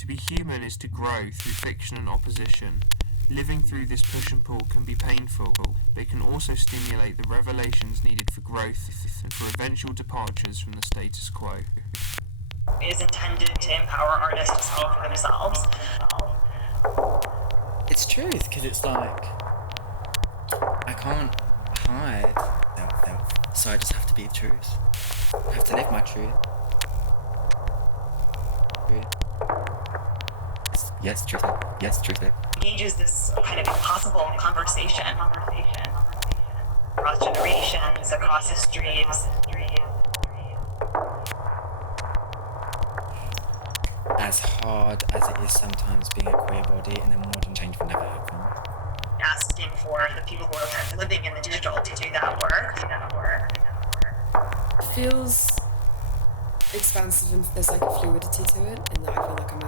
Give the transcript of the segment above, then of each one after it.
To be human is to grow through fiction and opposition. Living through this push and pull can be painful, but it can also stimulate the revelations needed for growth and for eventual departures from the status quo. It is intended to empower artists to speak for themselves. It's truth, because it's like, I can't hide self, so I just have to be the truth. I have to live my truth. Yes, truth. Yes, truth. Engages this kind of impossible conversation across generations, across histories. As hard as it is sometimes being a queer body, and then modern change will never happen. Asking for the people who are kind of living in the digital to do that work. It feels expansive, and there's like a fluidity to it, in that I feel like I'm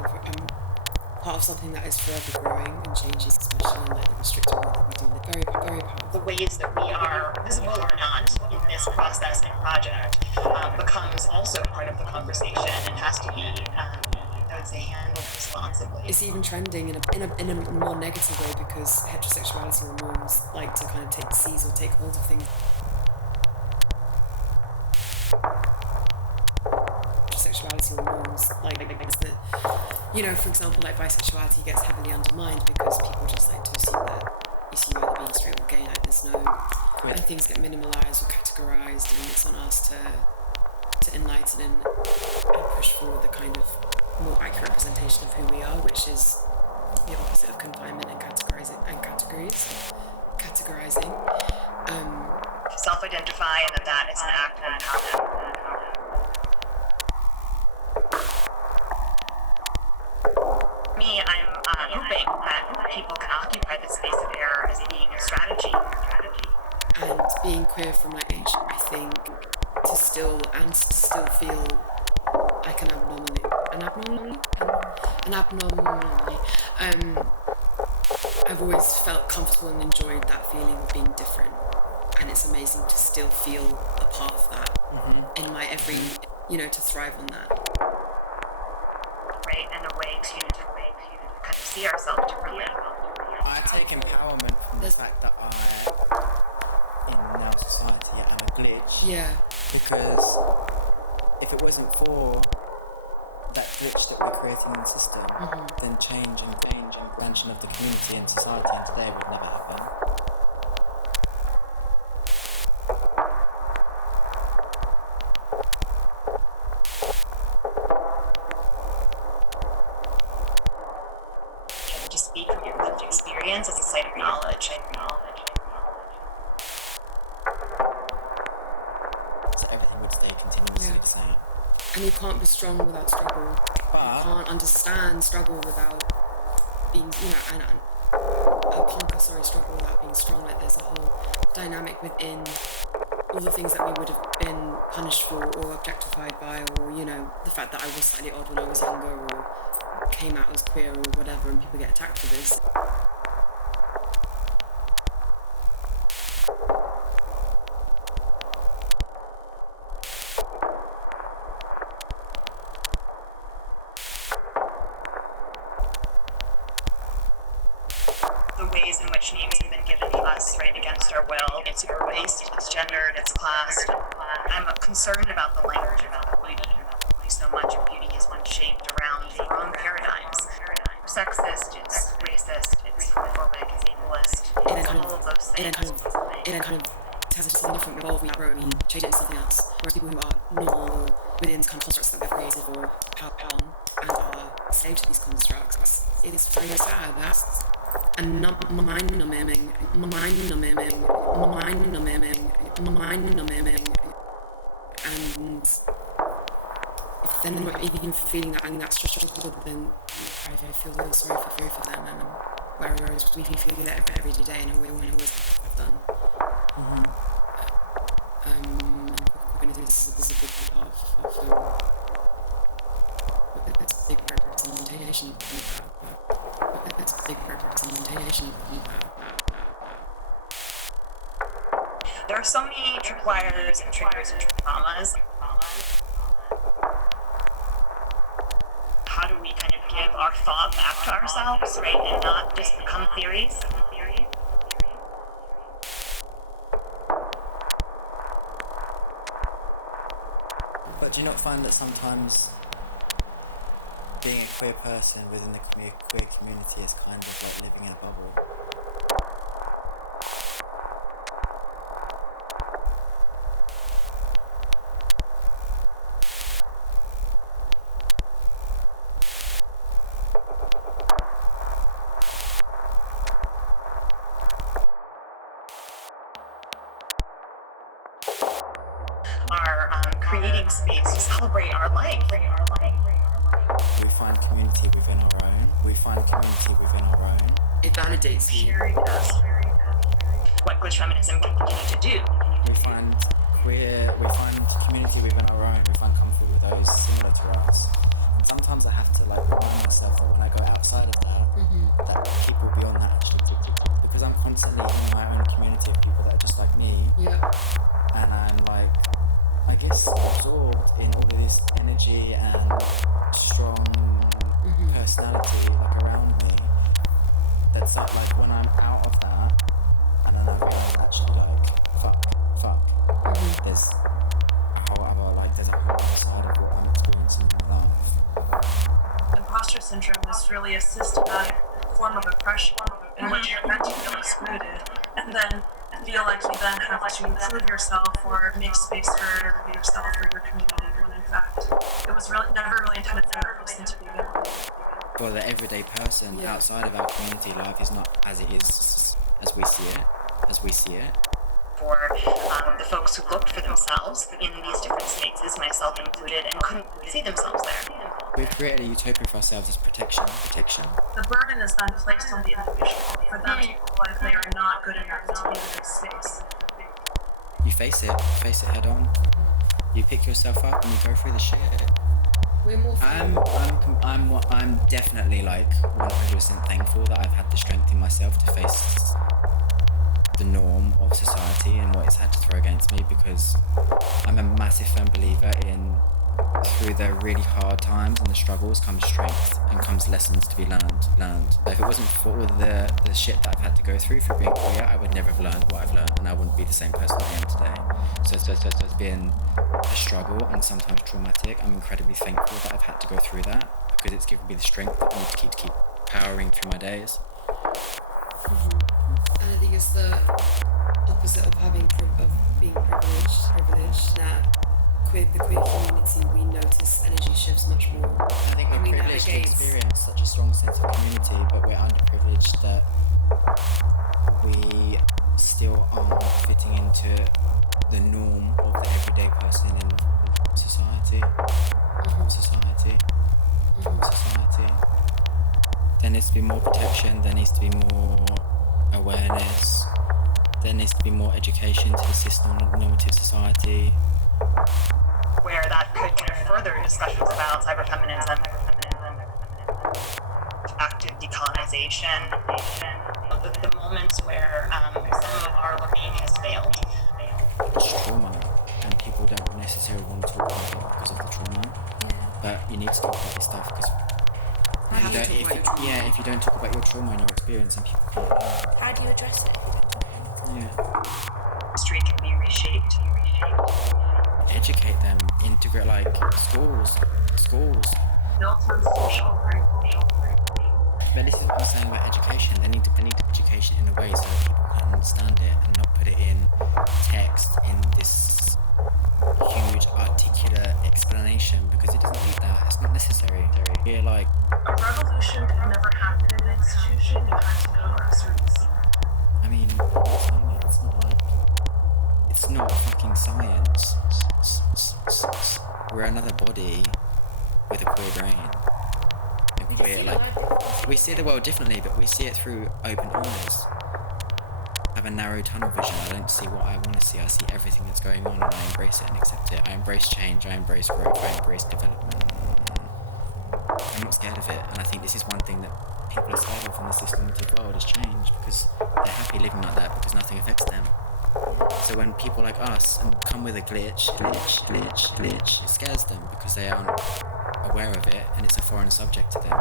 part of something that is forever growing and changing, especially in like the restricted world that we do. Very, very powerful. The ways that we are visible or not in this process and project becomes also part of the conversation and has to be, I would say, handled responsibly. It's even trending in a more negative way, because heterosexuality or norms like to kind of seize or take hold of things. Heterosexuality or norms like that, you know, for example, like bisexuality gets heavily undermined because people just like to assume that if you either being straight or gay, like there's no, and things get minimalized or categorized, and it's on us to enlighten and push forward the kind of more accurate representation of who we are, which is the opposite of confinement and categorizing. Self-identify, and that is an act of empowerment. Me, I'm hoping that people can occupy the space of error as being a strategy. And being queer from like age, I think, to still feel like an abnormality. I've always felt comfortable and enjoyed that feeling of being different, and it's amazing to still feel a part of that in my every, to thrive on that. Right, and a way to kind of see ourselves differently. I take empowerment from the fact that in our society, I'm a glitch. Yeah. Because if it wasn't for that glitch that we're creating in the system, then change and expansion of the community and society and today would never happen. To speak from your lived experience as a site of knowledge. So everything would stay continuously the same. And you can't be strong without struggle. But you can't understand struggle without being, and struggle without being strong. Like there's a whole dynamic within all the things that we would have been punished for or objectified by, or, the fact that I was slightly odd when I was younger, or came out as queer or whatever, and people get attacked for this. The ways in which names have been given to us, right, against our will. It's race, it's gendered, it's class. I'm concerned about the language about beauty. So much of beauty is one shaped around the wrong paradigms. Sexist, it's racist, it's homophobic, it's ableist, it's all of those things. It kind of has something different, evolve, we grow, we change it into something else. Whereas people who are normal within kind of constructs that they've created or power and are slave to these constructs, it is very sad. That's and mind-numbing, and if then not even feeling that, and that's just struggle, then I feel really sorry for them, and whereas we feel that every day, and we always have done. And we're going to do this is a big part of it's a big representation of it's a big representation of There are so many tripwires and triggers and traumas. How do we kind of give our thought back to ourselves, right, and not just become theories. But do you not find that sometimes being a queer person within the queer community is kind of like living in a bubble? Creating space to celebrate our life. We find community within our own. It validates you. Sharing us what Glitch Feminism can continue to do. We find community within our own. We find comfort with those similar to us. And sometimes I have to like remind myself that when I go outside of that, that people beyond that actually, because I'm constantly in my own community of people that are just like me. Yeah. And I'm like, I guess, absorbed in all of this energy and strong personality like around me. That's like when I'm out of that, and then I realize actually like fuck. There's a whole other side of what I'm experiencing in my life. Imposter syndrome is really a systematic form of oppression in which you're meant to feel excluded, and then feel like you then have to prove yourself or make space for yourself or your community, when in fact it was never really intended for that person to begin with. For the everyday person outside of our community, life is not as it is as we see it. For the folks who looked for themselves in these different spaces, myself included, and couldn't see themselves there. We've created a utopia for ourselves as protection. The burden is then placed on the individual for them to feel like they are not good enough to be in this space. You face it head on. You pick yourself up and you go through the shit. We're more I'm definitely like 100% thankful that I've had the strength in myself to face the norm of society and what it's had to throw against me, because I'm a massive firm believer in through the really hard times and the struggles comes strength and comes lessons to be learned. If it wasn't for all the shit that I've had to go through for being queer, I would never have learned what I've learned, and I wouldn't be the same person I am today. So it's been a struggle and sometimes traumatic. I'm incredibly thankful that I've had to go through that, because it's given me the strength that I need to keep powering through my days. And I think it's the opposite of being privileged, that the queer community, we notice energy shifts much more. I think we're privileged to experience such a strong sense of community, but we're underprivileged that we still aren't fitting into the norm of the everyday person in society. There needs to be more protection, there needs to be more awareness, there needs to be more education to the system normative society. Where that could kind of further discussions about cyberfeminism, active decolonization, the moments where some of our learning has failed. It's trauma, and people don't necessarily want to talk about it because of the trauma. But you need to talk about this stuff, because if you don't talk about your trauma and your experience, and people can't learn. How do you address it if you don't talk about it? Yeah. History can be reshaped. Educate them, integrate like schools. Built on social group. But this is what I'm saying about education. They need education in a way so that people can understand it and not put it in text in this huge articulate explanation, because it doesn't need that. It's not necessary. You're like, A revolution could never happen in an institution. You have to go grassroots. I mean, it's not fucking science. We're another body with a queer brain. And queer, we see the world differently, but we see it through open eyes. I have a narrow tunnel vision. I don't see what I want to see. I see everything that's going on, and I embrace it and accept it. I embrace change. I embrace growth. I embrace development. I'm not scared of it, and I think this is one thing that people are scared of in this systematic world is change, because they're happy living like that because nothing affects them. So when people like us come with a glitch, it scares them because they aren't aware of it, and it's a foreign subject to them.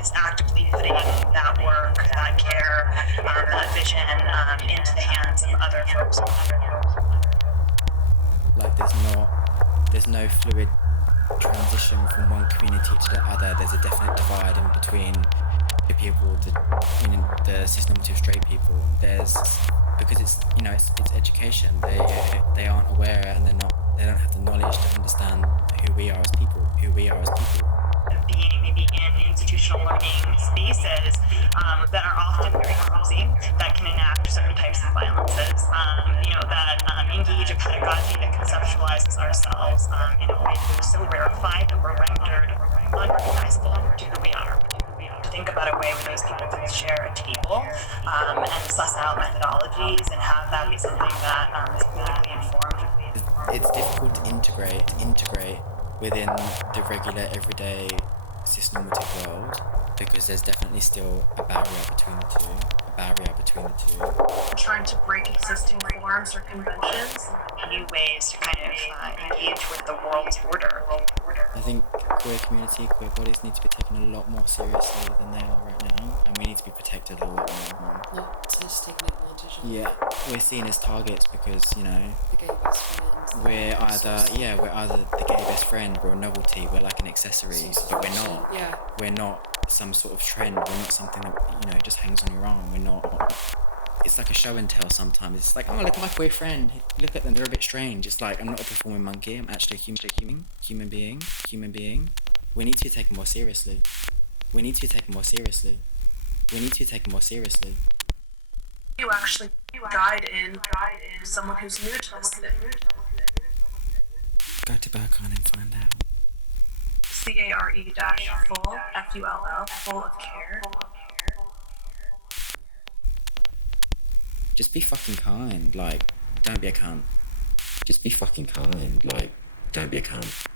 Is actively putting that work, that care, that vision into the hands of other folks. Like there's no fluid transition from one community to the other. There's a definite divide in between the people, the cis-normative straight people. Because it's it's education. They aren't aware, and they don't have the knowledge to understand who we are as people. Being maybe in institutional learning spaces that are often very clumsy, that can enact certain types of violences, that engage a pedagogy that conceptualizes ourselves in a way that is so rarefied that we're rendered unrecognizable to who we are. To think about a way where those people can share a table and suss out methodologies and have that be something that is politically informed. It's difficult to integrate within the regular, everyday, cis-normative world, because there's definitely still a barrier between the two. Trying to break existing forms or conventions. New ways to kind of engage with the world's order. I think queer bodies need to be taken a lot more seriously than they are right now, and we need to be protected a lot more. Not just taken advantage of. Yeah, we're seen as targets because, The gay best friends. we're either the gay best friend, we're a novelty, we're like an accessory, but we're not. Yeah. We're not some sort of trend, we're not something that, just hangs on your arm, we're not. It's like a show and tell sometimes. It's like, oh, look at my queer friend, look at them, they're a bit strange. It's like, I'm not a performing monkey, I'm actually a human being. We need to be taken more seriously. You actually guide in someone who's new to this thing. Go to Berkon and find out. CARE-full, FULL, full of care. Just be fucking kind, don't be a cunt. Just be fucking kind, don't be a cunt.